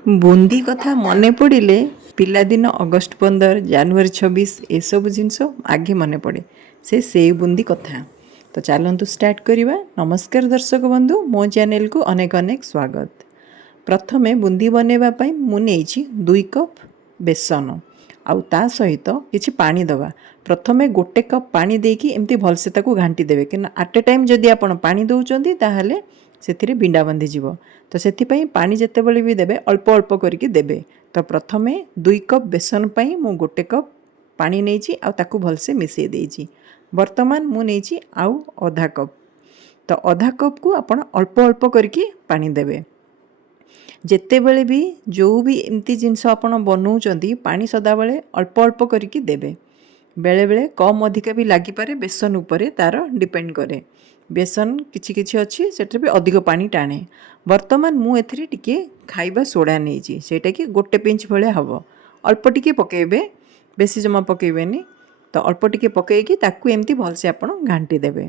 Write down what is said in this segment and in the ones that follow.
ବୁନ୍ଦି କଥା ମନେ ପଡ଼ିଲେ ପିଲାଦିନ ଅଗଷ୍ଟ 15 ଜାନୁଆରୀ 26 ଏସବୁ ଜିନିଷ ଆଗେ ମନେ ପଡ଼େ। ସେଇ ବୁନ୍ଦି କଥା। ତ ଚାଲନ୍ତୁ ଷ୍ଟାର୍ଟ କରିବା। ନମସ୍କାର ଦର୍ଶକ ବନ୍ଧୁ, ମୋ ଚ୍ୟାନେଲକୁ ଅନେକ ଅନେକ ସ୍ୱାଗତ। ପ୍ରଥମେ ବୁନ୍ଦି ବନେଇବା ପାଇଁ ମୁଁ ନେଇଛି 2 କପ୍ ବେସନ ଆଉ ତା ସହିତ କିଛି ପାଣି ଦେବା। ପ୍ରଥମେ 1 କପ୍ ପାଣି ଦେଇକି ଏମିତି ଭଲସେ ତାକୁ ଘାଣ୍ଟି ଦେବେ, କିନ୍ତୁ ଆଟ୍ ଏ ଟାଇମ୍ ଯଦି ଆପଣ ପାଣି ଦେଉଛନ୍ତି ତାହେଲେ ସେଥିରେ ବିଣ୍ଡା ବାନ୍ଧିଯିବ। ତ ସେଥିପାଇଁ ପାଣି ଯେତେବେଳେ ବି ଦେବେ ଅଳ୍ପ ଅଳ୍ପ କରିକି ଦେବେ। ତ ପ୍ରଥମେ 2 କପ୍ ବେସନ ପାଇଁ ମୁଁ 1 କପ୍ ପାଣି ନେଇଛି ଆଉ ତାକୁ ଭଲସେ ମିଶାଇ ଦେଇଛି। ବର୍ତ୍ତମାନ ମୁଁ ନେଇଛି ଆଉ ଅଧା କପ୍। ତ ଅଧା କପ୍କୁ ଆପଣ ଅଳ୍ପ ଅଳ୍ପ କରିକି ପାଣି ଦେବେ। ଯେତେବେଳେ ବି ଯେଉଁ ବି ଏମିତି ଜିନିଷ ଆପଣ ବନାଉଛନ୍ତି ପାଣି ସଦାବେଳେ ଅଳ୍ପ ଅଳ୍ପ କରିକି ଦେବେ। ବେଳେବେଳେ କମ୍ ଅଧିକା ବି ଲାଗିପାରେ, ବେସନ ଉପରେ ତା'ର ଡିପେଣ୍ଡ କରେ। ବେସନ କିଛି କିଛି ଅଛି ସେଥିରେ ବି ଅଧିକ ପାଣି ଟାଣେ। ବର୍ତ୍ତମାନ ମୁଁ ଏଥିରେ ଟିକେ ଖାଇବା ସୋଡ଼ା ନେଇଛି, ସେଇଟାକି 1 ପିଞ୍ଚ ଭଳିଆ ହେବ। ଅଳ୍ପ ଟିକେ ପକାଇବେ, ବେଶୀ ଜମା ପକାଇବେନି। ତ ଅଳ୍ପ ଟିକେ ପକାଇକି ତାକୁ ଏମିତି ଭଲସେ ଆପଣ ଘାଣ୍ଟି ଦେବେ।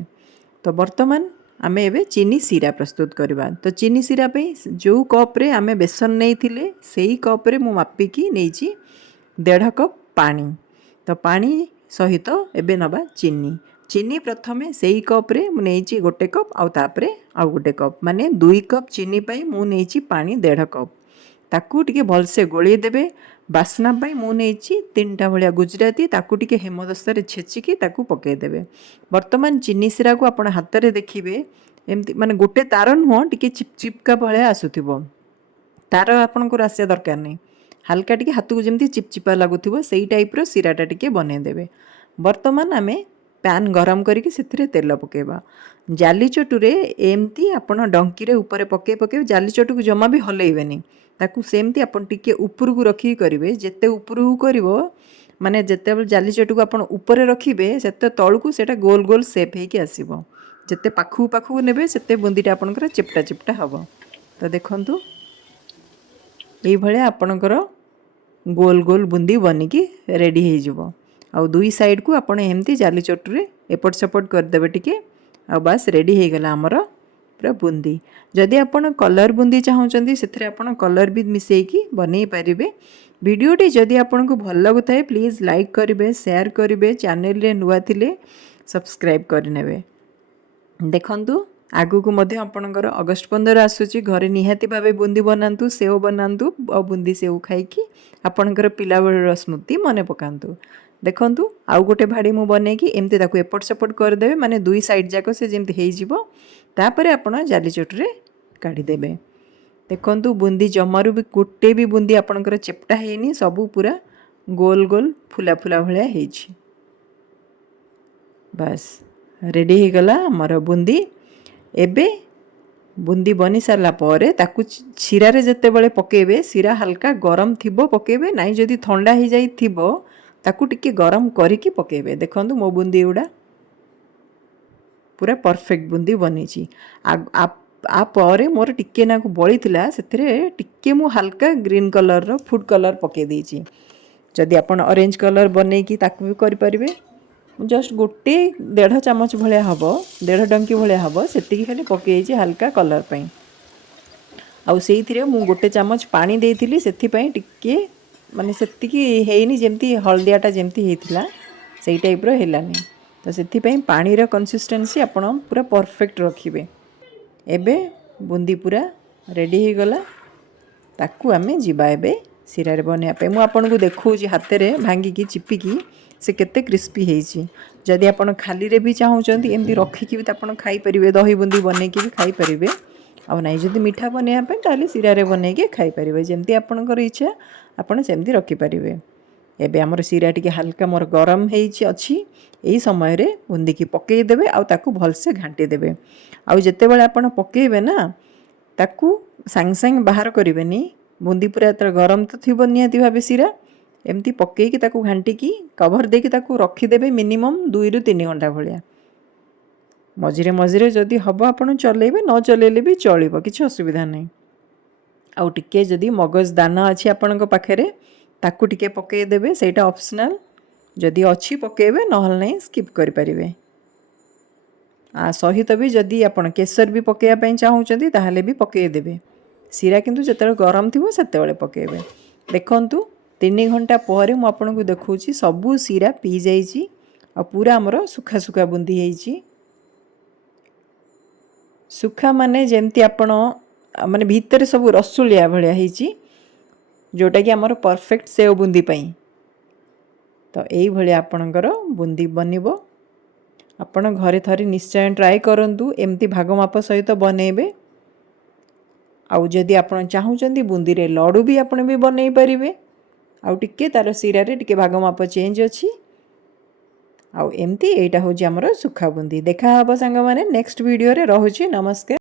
ତ ବର୍ତ୍ତମାନ ଆମେ ଏବେ ଚିନି ଶିରା ପ୍ରସ୍ତୁତ କରିବା। ତ ଚିନି ଶିରା ପାଇଁ ଯେଉଁ କପ୍ରେ ଆମେ ବେସନ ନେଇଥିଲେ ସେଇ କପ୍ରେ ମୁଁ ମାପିକି ନେଇଛି 1.5 କପ୍ ପାଣି। ତ ପାଣି ସହିତ ଏବେ ନେବା ଚିନି। ଚିନି ପ୍ରଥମେ ସେଇ କପ୍ରେ ମୁଁ ନେଇଛି 1 କପ୍ ଆଉ ତାପରେ ଆଉ 1 କପ୍, ମାନେ 2 କପ୍ ଚିନି ପାଇଁ ମୁଁ ନେଇଛି ପାଣି 1.5 କପ୍। ତାକୁ ଟିକେ ଭଲସେ ଗୋଳେଇ ଦେବେ। ବାସ୍ନା ପାଇଁ ମୁଁ ନେଇଛି 3ଟା ଭଳିଆ ଗୁଜୁରାତି, ତାକୁ ଟିକେ ହେମଦସ୍ତାରେ ଛେଚିକି ତାକୁ ପକାଇଦେବେ। ବର୍ତ୍ତମାନ ଚିନି ଶିରାକୁ ଆପଣ ହାତରେ ଦେଖିବେ ଏମିତି, ମାନେ ଗୋଟେ ତାର ନୁହଁ, ଟିକେ ଚିପଚିପକା ଭଳିଆ ଆସୁଥିବ। ତାର ଆପଣଙ୍କର ଆସିବା ଦରକାର ନାହିଁ, ହାଲକା ଟିକେ ହାତକୁ ଯେମିତି ଚିପଚିପା ଲାଗୁଥିବ ସେଇ ଟାଇପ୍ର ଶିରାଟା ଟିକେ ବନେଇଦେବେ। ବର୍ତ୍ତମାନ ଆମେ ପ୍ୟାନ୍ ଗରମ କରିକି ସେଥିରେ ତେଲ ପକାଇବା। ଜାଲି ଚଟୁରେ ଏମିତି ଆପଣ ଡଙ୍କିରେ ଉପରେ ପକାଇ ପକାଇ, ଜାଲି ଚଟୁକୁ ଜମା ବି ହଲେଇବେନି। ତାକୁ ସେମିତି ଆପଣ ଟିକେ ଉପରକୁ ରଖିକି କରିବେ। ଯେତେ ଉପରକୁ କରିବ, ମାନେ ଯେତେବେଳେ ଜାଲି ଚଟୁକୁ ଆପଣ ଉପରେ ରଖିବେ ସେତେ ତଳକୁ ସେଇଟା ଗୋଲ ଗୋଲ ସେପ୍ ହେଇକି ଆସିବ। ଯେତେ ପାଖକୁ ପାଖକୁ ନେବେ ସେତେ ବୁନ୍ଦିଟା ଆପଣଙ୍କର ଚିପଟା ଚିପଟା ହେବ। ତ ଦେଖନ୍ତୁ ଏଇଭଳିଆ ଆପଣଙ୍କର ଗୋଲ ଗୋଲ ବୁନ୍ଦି ବନିକି ରେଡ଼ି ହେଇଯିବ। ଆଉ 2 ସାଇଡ଼୍କୁ ଆପଣ ଏମିତି ଜାଲି ଚଟୁରେ ଏପଟ ସେପଟ କରିଦେବେ ଟିକେ, ଆଉ ବାସ୍ ରେଡ଼ି ହେଇଗଲା ଆମର ପୁରା ବୁନ୍ଦି। ଯଦି ଆପଣ କଲର୍ ବୁନ୍ଦି ଚାହୁଁଛନ୍ତି ସେଥିରେ ଆପଣ କଲର୍ ବି ମିଶାଇକି ବନେଇ ପାରିବେ। ଭିଡ଼ିଓଟି ଯଦି ଆପଣଙ୍କୁ ଭଲ ଲାଗୁଥାଏ ପ୍ଲିଜ୍ ଲାଇକ୍ କରିବେ, ସେୟାର କରିବେ, ଚ୍ୟାନେଲରେ ନୂଆ ଥିଲେ ସବସ୍କ୍ରାଇବ୍ କରିନେବେ। ଦେଖନ୍ତୁ ଆଗକୁ ମଧ୍ୟ ଆପଣଙ୍କର ଅଗଷ୍ଟ 15 ଆସୁଛି। ଘରେ ନିହାତି ଭାବେ ବୁନ୍ଦି ବନାନ୍ତୁ, ସେଓ ବନାନ୍ତୁ ଆଉ ବୁନ୍ଦି ସେଓ ଖାଇକି ଆପଣଙ୍କର ପିଲାବେଳର ସ୍ମୃତି ମନେ ପକାନ୍ତୁ। ଦେଖନ୍ତୁ ଆଉ ଗୋଟେ ଭାଡ଼ି ମୁଁ ବନେଇକି ଏମିତି ତାକୁ ଏପଟ ସେପଟ କରିଦେବେ, ମାନେ 2 ସାଇଡ଼୍ ଯାକ ସେ ଯେମିତି ହେଇଯିବ। ତାପରେ ଆପଣ ଜାଲି ଚଟୁରେ କାଢ଼ିଦେବେ। ଦେଖନ୍ତୁ ବୁନ୍ଦି ଜମାରୁ ବି ଗୋଟେ ବି ବୁନ୍ଦି ଆପଣଙ୍କର ଚେପଟା ହେଇନି, ସବୁ ପୁରା ଗୋଲ ଗୋଲ ଫୁଲା ଫୁଲା ଭଳିଆ ହେଇଛି। ବାସ୍ ରେଡ଼ି ହେଇଗଲା ଆମର ବୁନ୍ଦି। ଏବେ ବୁନ୍ଦି ବନି ସାରିଲା ପରେ ତାକୁ ଶିରାରେ ଯେତେବେଳେ ପକାଇବେ, ଶିରା ହାଲକା ଗରମ ଥିବ ପକାଇବେ, ନାହିଁ ଯଦି ଥଣ୍ଡା ହେଇଯାଇଥିବ ତାକୁ ଟିକେ ଗରମ କରିକି ପକାଇବେ। ଦେଖନ୍ତୁ ମୋ ବୁନ୍ଦି ଗୁଡ଼ା ପୁରା ପରଫେକ୍ଟ ବୁନ୍ଦି ବନିଛି। ଆ ପରେ ମୋର ଟିକେ ନାକୁ ବଳିଥିଲା, ସେଥିରେ ଟିକେ ମୁଁ ହାଲକା ଗ୍ରୀନ୍ କଲର୍ର ଫୁଡ଼୍ କଲର୍ ପକାଇ ଦେଇଛି। ଯଦି ଆପଣ ଅରେଞ୍ଜ କଲର୍ ବନେଇକି ତାକୁ ବି କରିପାରିବେ। ଜଷ୍ଟ 1.5 ଚାମଚ ଭଳିଆ ହେବ, 1.5 ଡଙ୍କି ଭଳିଆ ହେବ, ସେତିକି ଖାଲି ପକାଇଛି ହାଲକା କଲର୍ ପାଇଁ। ଆଉ ସେଇଥିରେ ମୁଁ 1 ଚାମଚ ପାଣି ଦେଇଥିଲି, ସେଥିପାଇଁ ଟିକେ ମାନେ ସେତିକି ହେଇନି, ଯେମିତି ହଳଦିଆଟା ଯେମିତି ହେଇଥିଲା ସେଇ ଟାଇପ୍ର ହେଲାନି। ତ ସେଥିପାଇଁ ପାଣିର କନସିଷ୍ଟେନ୍ସି ଆପଣ ପୁରା ପରଫେକ୍ଟ ରଖିବେ। ଏବେ ବୁନ୍ଦି ପୁରା ରେଡ଼ି ହେଇଗଲା। ତାକୁ ଆମେ ଯିବା ଏବେ ଶିରାରେ ବନେଇବା ପାଇଁ। ମୁଁ ଆପଣଙ୍କୁ ଦେଖାଉଛି ହାତରେ ଭାଙ୍ଗିକି ଚିପିକି ସେ କେତେ କ୍ରିସ୍ପି ହେଇଛି। ଯଦି ଆପଣ ଖାଲିରେ ବି ଚାହୁଁଛନ୍ତି ଏମିତି ରଖିକି ବି ଆପଣ ଖାଇପାରିବେ, ଦହି ବୁନ୍ଦି ବନେଇକି ବି ଖାଇପାରିବେ। ଆଉ ନାହିଁ ଯଦି ମିଠା ବନେଇବା ପାଇଁ ତାହେଲେ ଶିରାରେ ବନେଇକି ଖାଇପାରିବେ। ଯେମିତି ଆପଣଙ୍କର ଇଚ୍ଛା ଆପଣ ସେମିତି ରଖିପାରିବେ। ଏବେ ଆମର ଶିରା ଟିକେ ହାଲକା ମୋର ଗରମ ହେଇଛି ଅଛି। ଏହି ସମୟରେ ବୁନ୍ଦିକି ପକାଇ ଦେବେ ଆଉ ତାକୁ ଭଲସେ ଘାଣ୍ଟି ଦେବେ। ଆଉ ଯେତେବେଳେ ଆପଣ ପକାଇବେ ନା, ତାକୁ ସାଙ୍ଗେ ସାଙ୍ଗେ ବାହାର କରିବେନି। ବୁନ୍ଦି ପୁରା ଯେତେବେଳେ ଗରମ ତ ଥିବ ନିହାତି ଭାବେ ଶିରା, ଏମିତି ପକାଇକି ତାକୁ ଘାଣ୍ଟିକି କଭର୍ ଦେଇକି ତାକୁ ରଖିଦେବେ ମିନିମମ୍ 2ରୁ 3 ଘଣ୍ଟା ଭଳିଆ। ମଝିରେ ମଝିରେ ଯଦି ହେବ ଆପଣ ଚଲେଇବେ, ନ ଚଲେଇଲେ ବି ଚଳିବ, କିଛି ଅସୁବିଧା ନାହିଁ। ଆଉ ଟିକେ ଯଦି ମଗଜ ଦାନା ଅଛି ଆପଣଙ୍କ ପାଖରେ ତାକୁ ଟିକେ ପକାଇ ଦେବେ, ସେଇଟା ଅପସନାଲ୍। ଯଦି ଅଛି ପକାଇବେ, ନହେଲେ ନାହିଁ ସ୍କିପ୍ କରିପାରିବେ। ସହିତ ବି ଯଦି ଆପଣ କେଶର ବି ପକାଇବା ପାଇଁ ଚାହୁଁଛନ୍ତି ତାହେଲେ ବି ପକାଇ ଦେବେ। सीरा किंतु जेतेବେଳେ गरम थिबो सेतेବେଳେ पकेबे। देखंतु 3 घंटा पर मु आपनको देखौची सबु सीरा पी जाईची आ पूरा हमर सुखा सुखा बुंदी हेची। सुखा माने जेमती आपण माने भीतर सब रसुलिया भलिया हेची जोटा कि हमर परफेक्ट सेव बुंदी पई। तो यही भलिया आपणकर बुंदी बनिबो। आपण घरे थरी निश्चय ट्राई करंतु एमती भाग माप सहित बनेबे। आउ जदि आपण चाहूचंदी बुंदी रे लड्डू भी आपण भी बनै परिबे। आउ टिके तार सीरा रे टिके भाग माप चेंज अछि। आउ एमती एटा होची हमर सुखा बुंदी। देखा हबो संग माने नेक्स्ट वीडियो रे। रहुची नमस्कार।